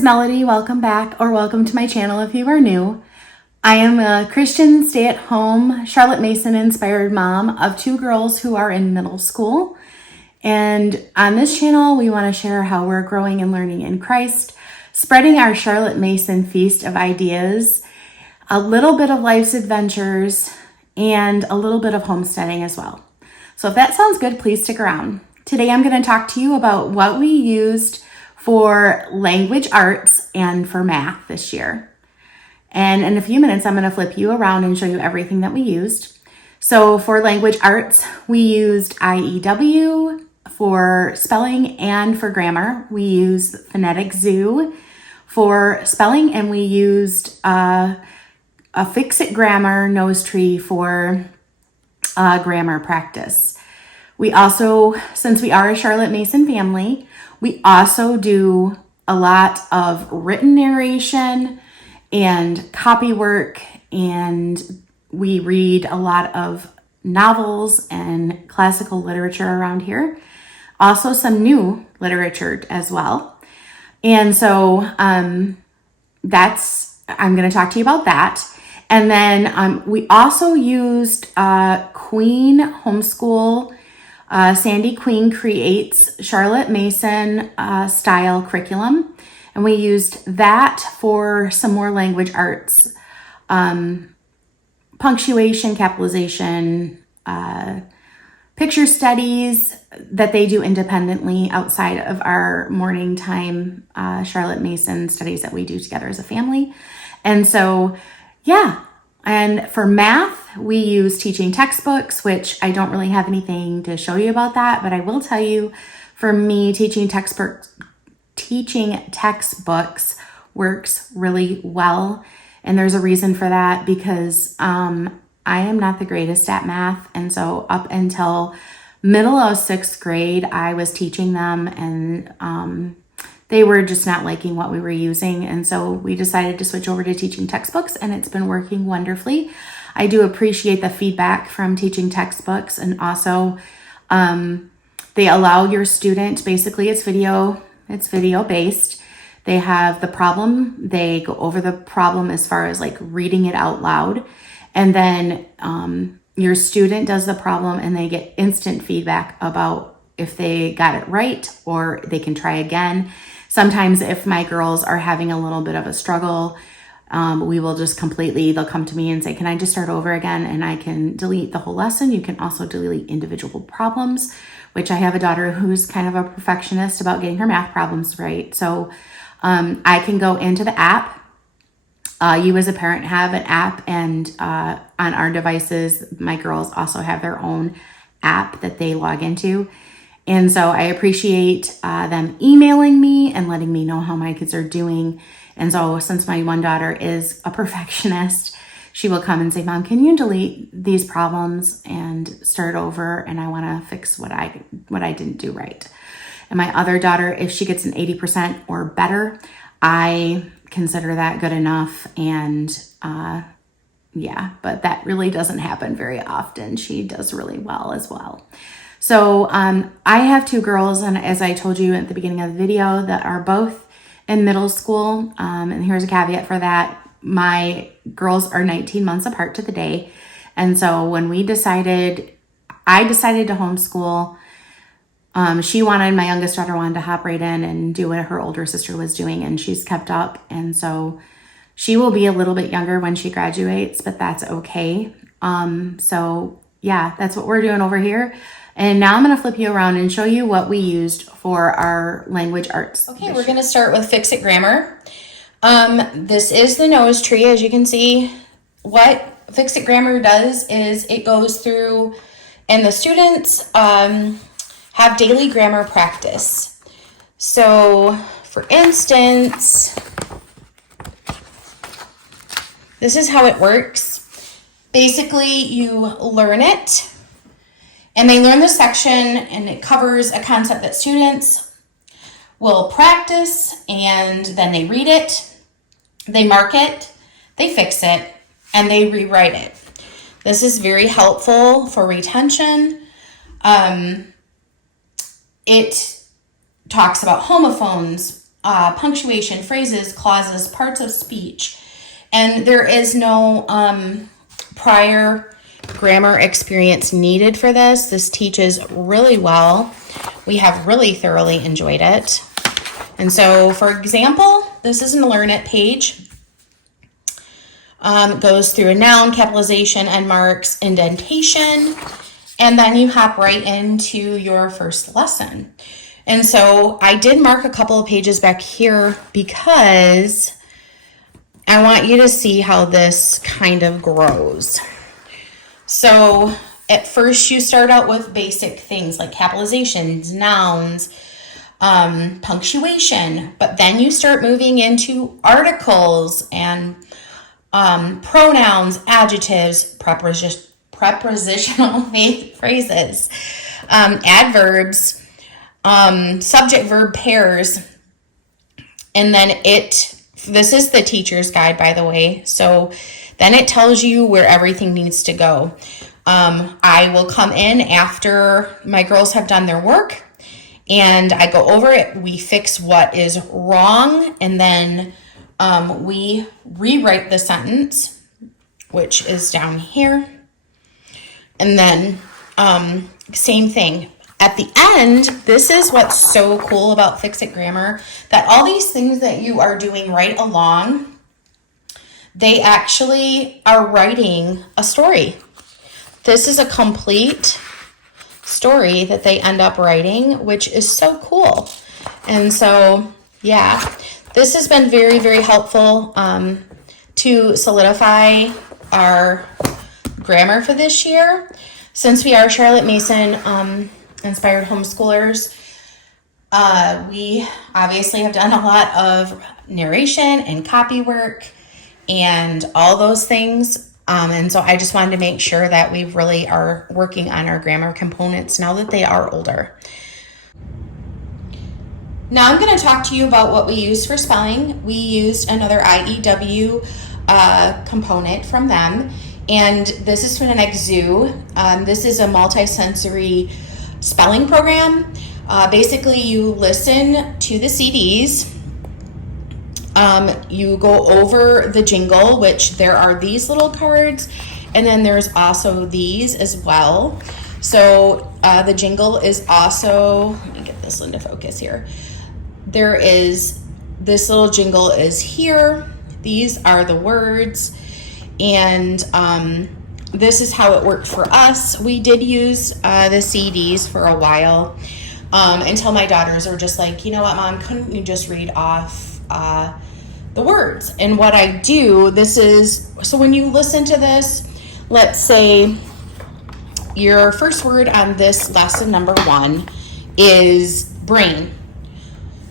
is Melody. Welcome back, or welcome to my channel if you are new. I am a Christian stay-at-home Charlotte Mason inspired mom of two girls who are in middle school. And on this channel, we want to share how we're growing and learning in Christ, spreading our Charlotte Mason feast of ideas, a little bit of life's adventures, and a little bit of homesteading as well. So if that sounds good, please stick around. Today I'm going to talk to you about what we used for language arts and for math this year. And in a few minutes, I'm going to flip you around and show you everything that we used. So for language arts, we used IEW for spelling and for grammar. We used Phonetic Zoo for spelling, and we used a Fix-It Grammar nose tree for grammar practice. We also, since we are a Charlotte Mason family, we also do a lot of written narration and copy work, and we read a lot of novels and classical literature around here. Also some new literature as well. And so I'm going to talk to you about that. And then we also used Queen Homeschool. Sandy Queen creates Charlotte Mason style curriculum. And we used that for some more language arts, punctuation, capitalization, picture studies that they do independently outside of our morning time Charlotte Mason studies that we do together as a family. And so, yeah. And for math, we use teaching textbooks, which I don't really have anything to show you about that, but I will tell you, for me, teaching textbooks works really well. And there's a reason for that, because I am not the greatest at math. And so up until middle of sixth grade, I was teaching them, and they were just not liking what we were using. And so we decided to switch over to teaching textbooks, and it's been working wonderfully. I do appreciate the feedback from teaching textbooks, and also they allow your student, basically it's video based. They have the problem, they go over the problem as far as like reading it out loud. And then your student does the problem, and they get instant feedback about if they got it right, or they can try again. Sometimes if my girls are having a little bit of a struggle, we will just they'll come to me and say, can I just start over again? And I can delete the whole lesson. You can also delete individual problems, which I have a daughter who's kind of a perfectionist about getting her math problems right. So I can go into the app. You as a parent have an app, and on our devices, my girls also have their own app that they log into. And so I appreciate them emailing me and letting me know how my kids are doing. And so since my one daughter is a perfectionist, she will come and say, Mom, can you delete these problems and start over? And I want to fix what I didn't do right. And my other daughter, if she gets an 80% or better, I consider that good enough. And yeah, but that really doesn't happen very often. She does really well as well. So I have two girls, and as I told you at the beginning of the video, that are both in middle school. And here's a caveat for that. My girls are 19 months apart to the day. And so when I decided to homeschool, my youngest daughter wanted to hop right in and do what her older sister was doing, and she's kept up. And so she will be a little bit younger when she graduates, but that's okay. So yeah, that's what we're doing over here. And now I'm going to flip you around and show you what we used for our language arts. Okay, we're going to start with Fix-It Grammar. This is the nose tree, as you can see. What Fix-It Grammar does is it goes through, and the students have daily grammar practice. So, for instance, this is how it works. Basically, you learn it. And they learn the section, and it covers a concept that students will practice, and then they read it, they mark it, they fix it, and they rewrite it. This is very helpful for retention. It talks about homophones, punctuation, phrases, clauses, parts of speech. And there is no prior grammar experience needed for this. This teaches really well. We have really thoroughly enjoyed it. And so, for example, this is an Learn It page. Goes through a noun, capitalization, end marks, indentation, and then you hop right into your first lesson. And so I did mark a couple of pages back here because I want you to see how this kind of grows. So at first you start out with basic things like capitalizations, nouns, punctuation, but then you start moving into articles and pronouns, adjectives, prepositional phrases, adverbs, subject verb pairs, and then this is the teacher's guide, by the way, so then it tells you where everything needs to go. I will come in after my girls have done their work, and I go over it. We fix what is wrong, and then we rewrite the sentence, which is down here. And then same thing. At the end, this is what's so cool about Fix It Grammar, that all these things that you are doing right along, they actually are writing a story. This is a complete story that they end up writing, which is so cool. And so, yeah, this has been very, very helpful to solidify our grammar for this year. Since we are Charlotte Mason inspired homeschoolers, we obviously have done a lot of narration and copy work and all those things. And so I just wanted to make sure that we really are working on our grammar components now that they are older. Now I'm going to talk to you about what we used for spelling. We used another IEW component from them, and this is Phonetic Zoo. This is a multisensory spelling program. Basically, you listen to the CDs. You go over the jingle, which there are these little cards, and then there's also these as well. So the jingle is also, let me get this into focus here. There is, this little jingle is here. These are the words, and this is how it worked for us. We did use the CDs for a while until my daughters were just like, you know what, Mom, couldn't you just read off the words? And what I do, this is, so when you listen to this, let's say your first word on this lesson number 1 is brain.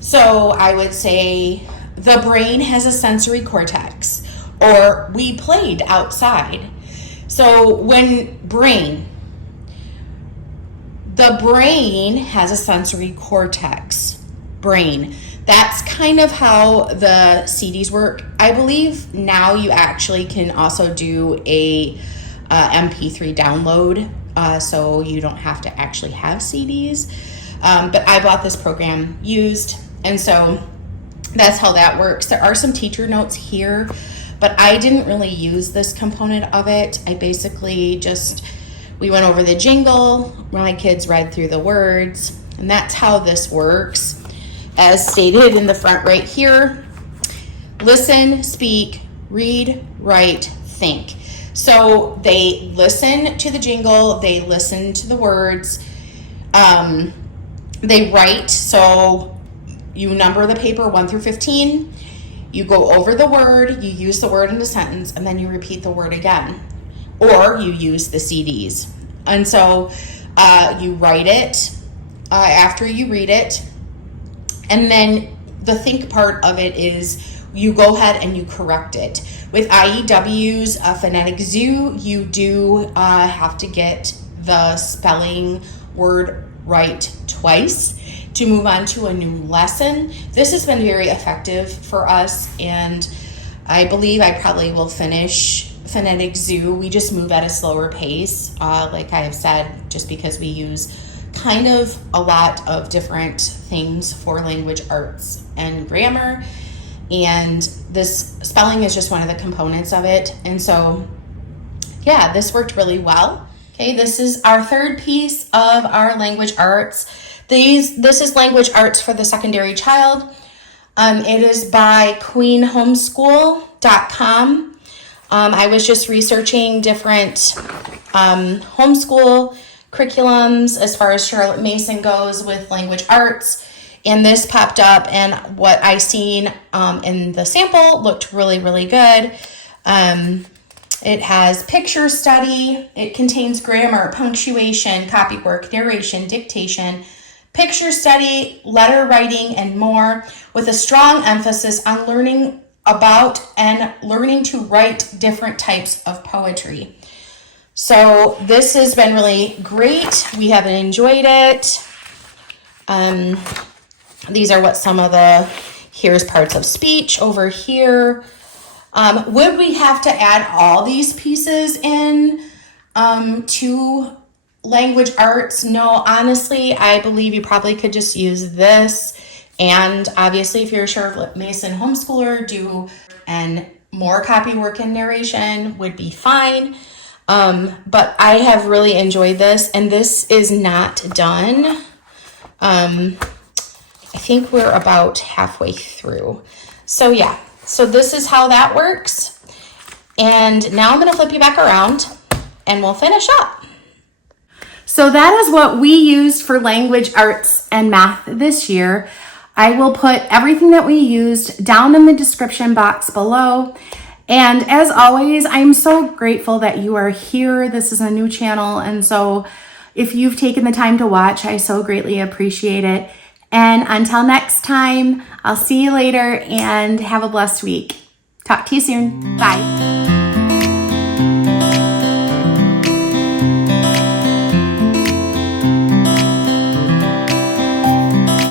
So I would say the brain has a sensory cortex, or we played outside. So when the brain has a sensory cortex, brain. That's kind of how the CDs work. I believe now you actually can also do a MP3 download, so you don't have to actually have CDs. But I bought this program used, and so that's how that works. There are some teacher notes here, but I didn't really use this component of it. I basically we went over the jingle, my kids read through the words, and that's how this works. As stated in the front right here, listen, speak, read, write, think. So they listen to the jingle, they listen to the words, they write, so you number the paper 1 through 15, you go over the word, you use the word in a sentence, and then you repeat the word again. Or you use the CDs. And so you write it after you read it. And then the think part of it is you go ahead and you correct it. With IEW's Phonetic Zoo, you do have to get the spelling word right twice to move on to a new lesson. This has been very effective for us, and I believe I probably will finish Phonetic Zoo. We just move at a slower pace, like I have said, just because we use kind of a lot of different things for language arts and grammar, and this spelling is just one of the components of it. And so yeah, this worked really well. Okay, this is our third piece of our language arts. This is language arts for the secondary child. It is by queenhomeschool.com. I was just researching different homeschool curriculums as far as Charlotte Mason goes with language arts, and this popped up, and what I seen in the sample looked really, really good. It has picture study, it contains grammar, punctuation, copywork, narration, dictation, picture study, letter writing, and more, with a strong emphasis on learning about and learning to write different types of poetry. So this has been really great. We have enjoyed it. These are what some of here's parts of speech over here. Would we have to add all these pieces in to language arts? No, honestly, I believe you probably could just use this. And obviously, if you're a Charlotte Mason homeschooler, and more copywork and narration would be fine. But I have really enjoyed this, and this is not done. I think we're about halfway through. So yeah, so this is how that works. And now I'm going to flip you back around and we'll finish up. So that is what we used for language arts and math this year. I will put everything that we used down in the description box below. And as always, I'm so grateful that you are here. This is a new channel, and so if you've taken the time to watch, I so greatly appreciate it. And until next time, I'll see you later and have a blessed week. Talk to you soon. Bye.